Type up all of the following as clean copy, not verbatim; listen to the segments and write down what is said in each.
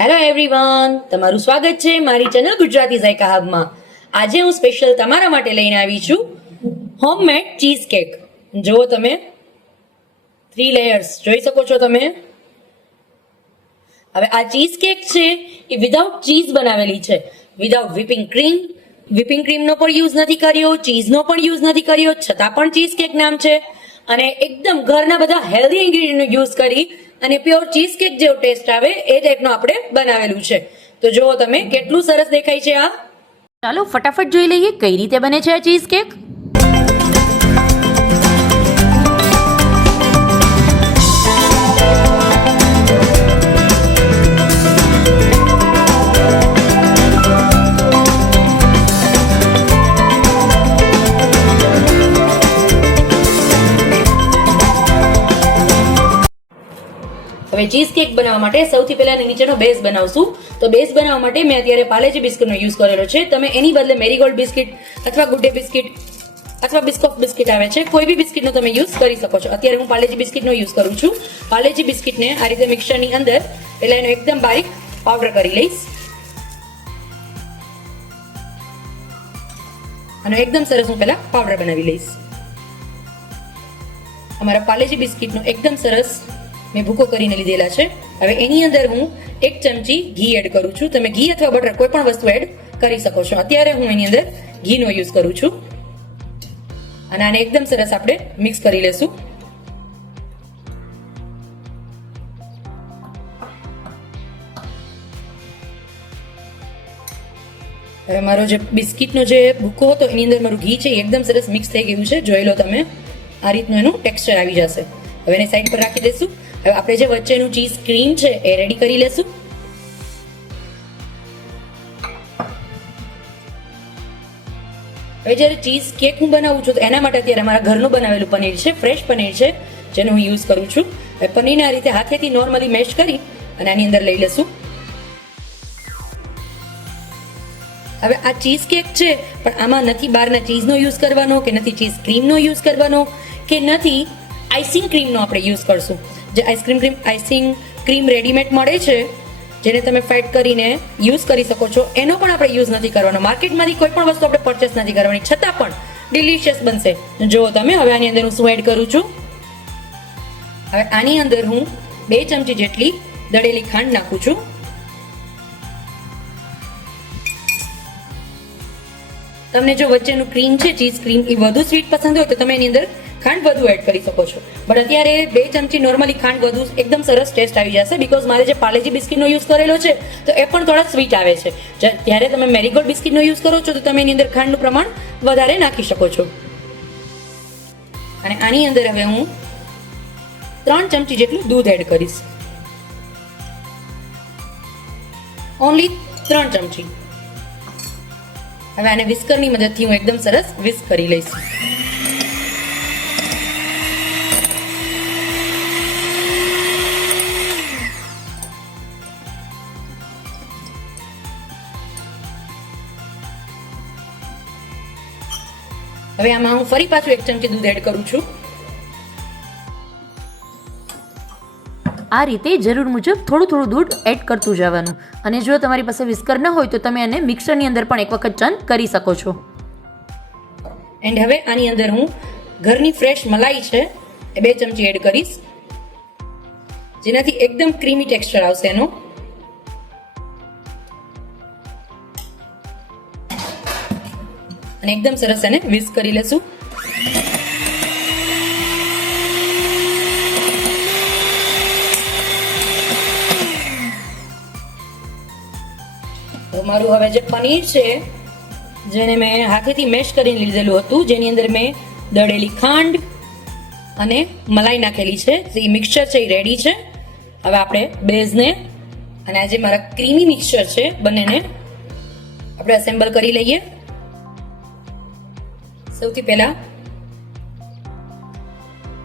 Hello everyone, તમારું સ્વાગત છે મારી ચેનલ ગુજરાતી ઝાયકા હબમાં. આજે હું સ્પેશિયલ તમારા માટે લઈને આવી છું હોમમેડ ચીઝ કેક. જો તમે 3 લેયર્સ જોઈ શકો છો તમે. હવે આ ચીઝ કેક છે એ વિધાઉટ ચીઝ બનાવેલી છે, વિધાઉટ વિપિંગ ક્રીમ. વિપિંગ ક્રીમનો પણ યુઝ નથી કર્યો, ચીઝનો પણ યુઝ નથી કર્યો, છતાં પણ ચીઝ કેક નામ છે. અને એકદમ ઘરના બધા હેલ્ધી ઇન્ગ્રેડિયન્ટ યુઝ કરી અને પ્યોર ચીઝ કેક જેવો ટેસ્ટ આવે એ ટાઈપનો આપણે બનાવેલું છે. તો જુઓ તમે કેટલું સરસ દેખાય છે આ. ચાલો ફટાફટ જોઈ લઈએ કઈ રીતે બને છે આ ચીઝ કેક. હવે ચીઝ કેક બનાવવા માટે સૌથી પહેલા નીચેનો બેઝ બનાવશું. તો બેઝ બનાવવા માટે મેં અત્યારે પાર્લેજી બિસ્કિટનો યુઝ કરેલો છે. તમે એની બદલે મેરીગોલ્ડ બિસ્કિટ અથવા ગુડ ડે બિસ્કિટ અથવા બિસ્કોફ બિસ્કિટ આવે છે, કોઈ બી બિસ્કિટનો તમે યુઝ કરી શકો છો. અત્યારે હું પાર્લેજી બિસ્કિટનો યુઝ કરું છું. પાર્લેજી બિસ્કિટને આ રીતે મિક્સરની અંદર પહેલા એનો એકદમ બારીક પાવડર કરી લઈશ અને એકદમ સરસ હું પહેલા પાવડર બનાવી લઈશ. અમારા પાર્લેજી બિસ્કિટનો એકદમ સરસ મેં ભૂકો કરીને લીધેલા છે. હવે એની અંદર હું 1 ચમચી ઘી એડ કરું છું. તમે ઘી અથવા બટર કોઈ પણ વસ્તુ એડ કરી શકો છો. અત્યારે હું એની અંદર ઘીનો યુઝ કરું છું અને આને એકદમ સરસ આપણે મિક્સ કરી લેશું. હવે મારો જે બિસ્કિટનો જે ભૂકો હતો એની અંદર મારું ઘી છે એકદમ સરસ મિક્સ થઈ ગયું છે. જોઈ લો તમે, આ રીતનું એનું ટેક્સચર આવી જશે. હવે એને સાઈડ પર રાખી દઈશું. હવે આપણે જે વચ્ચેનું ચીઝ ક્રીમ છે એ રેડી કરી લેશું. હવે જ્યારે ચીઝ કેક હું બનાવું છું તો એના માટે અત્યારે મારા ઘરનું બનાવેલું પનીર છે, ફ્રેશ પનીર છે, જેનું હું યુઝ કરું છું. હવે પનીરને આ રીતે હાથેથી નોર્મલી મેશ કરી અને આની અંદર લઈ લેશું. હવે આ ચીઝ કેક છે પણ આમાં નથી બહારના ચીઝનો યુઝ કરવાનો કે નથી ચીઝ ક્રીમનો યુઝ કરવાનો કે નથી આઈસિંગ ક્રીમનો આપણે યુઝ કરશું. જે આઈસિંગ ક્રીમ રેડીમેડ મળે છે જેને તમે ફેટ કરીને યુઝ કરી શકો છો, એનો પણ આપણે યુઝ નથી કરવાનો. માર્કેટમાંથી કોઈ પણ વસ્તુ આપણે પરચેસ નથી કરવાની, છતાં પણ ડિલિશિયસ બનશે. જુઓ તમે, હવે આની અંદર હું શું એડ કરું છું. હવે આની અંદર હું 2 ચમચી જેટલી દળેલી ખાંડ નાખું છું. તમને જો વચ્ચેનું ક્રીમ છે ચીઝ ક્રીમ એ વધુ સ્વીટ પસંદ હોય તો તમે એની અંદર ખાંડ વધુ એડ કરી શકો છો. બટ અત્યારે 2 ચમચી નોર્મલી ખાંડ વધુ એકદમ સરસ ટેસ્ટ આવી જશે. બીકોઝ મારે જે પાર્લેજી બિસ્કિટનો યુઝ કરેલો છે તો એ પણ થોડા સ્વીટ આવે છે. જ્યારે તમે મેરીગોલ્ડ બિસ્કિટનો યુઝ કરો છો તો તમે એની અંદર ખાંડનું પ્રમાણ વધારે નાખી શકો છો. અને આની અંદર હવે હું 3 ચમચી જેટલું દૂધ એડ કરીશ. ઓનલી 3 ચમચી. હવે આને વિસ્કરની મદદથી હું એકદમ સરસ વિસ્ક કરી લઈશ. હવે આમાં હું ફરી પાછું 1 ચમચી દૂધ એડ કરું છું. આ રીતે જરૂર મુજબ થોડું થોડું દૂધ એડ કરતું જવાનું. અને જો તમારી પાસે વિસ્કર ન હોય તો તમે એને મિક્સરની અંદર પણ એક વખત ચર્ન કરી શકો છો. એન્ડ હવે આની અંદર હું ઘરની ફ્રેશ મલાઈ છે એ 2 ચમચી એડ કરીશ, જેનાથી એકદમ ક્રીમી ટેક્સચર આવશે એનો. અને એકદમ સરસ એને વિસ્ક કરી લેશું. મારું હવે જે પનીર છે જેને મેં હાથેથી મેશ કરીને લીધેલું હતું, જેની અંદર મેં દળેલી ખાંડ અને મલાઈ નાખેલી છે, એ મિક્સચર છે એ રેડી છે. હવે આપણે બેઝને અને આ જે મારા ક્રીમી મિક્સચર છે બંનેને આપણે એસેમ્બલ કરી લઈએ. સૌથી પહેલા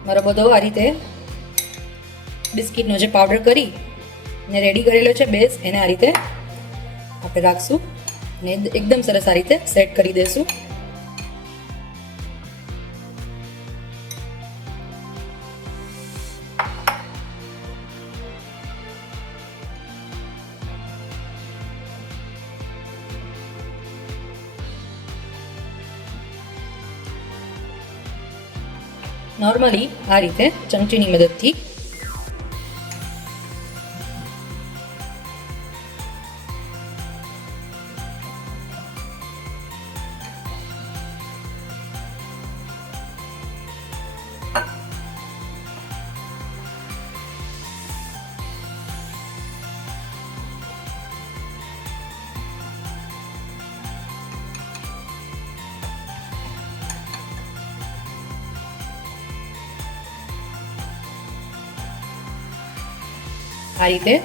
મારો બધો આ રીતે બિસ્કિટનો જે પાવડર કરી ને રેડી કરેલો છે બેઝ, એને આ રીતે આપણે રાખશું અને એકદમ સરસ આ રીતે સેટ કરી દઈશું. નોર્મલી આ રીતે ચમચીની મદદથી આ રીતે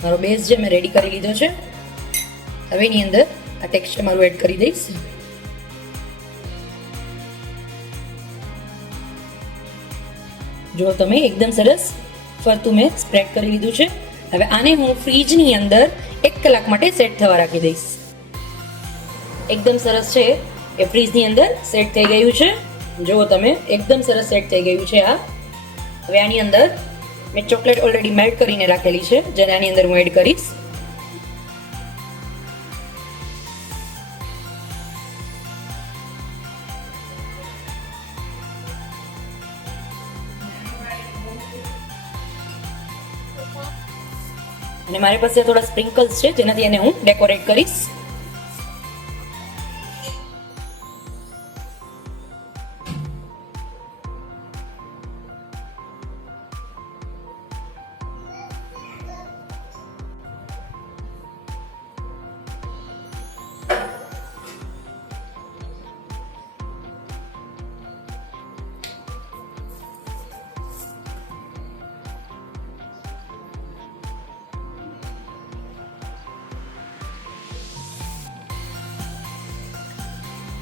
મારો બેઝ જે મેં રેડી કરી લીધો છે. હવે એની અંદર આ ટેક્સચર મારું એડ કરી દઈશ. જો તમે એકદમ સરસ ફરતું મેં સ્પ્રેડ કરી લીધું છે. હવે આને હું ફ્રીજની અંદર 1 કલાક માટે સેટ થવા રાખી દઈશ. એકદમ સરસ છે એ ફ્રીજની અંદર સેટ થઈ ગયું છે. જો તમે એકદમ સરસ સેટ થઈ ગયું છે આ. હવે આની અંદર મેં ચોકલેટ ઓલરેડી મેલ્ટ કરીને રાખેલી છે, જેને આની અંદર હું એડ કરીશ. અને મારી પાસે થોડા સ્પ્રિંકલ્સ છે, જેનાથી એને હું ડેકોરેટ કરીશ.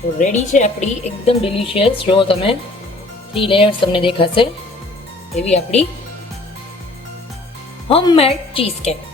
તો રેડી છે આપણી એકદમ ડિલિશિયસ, જો તમે 3 લેયર્સ તમને દેખાશે એવી આપણી હોમમેડ ચીઝ કેક.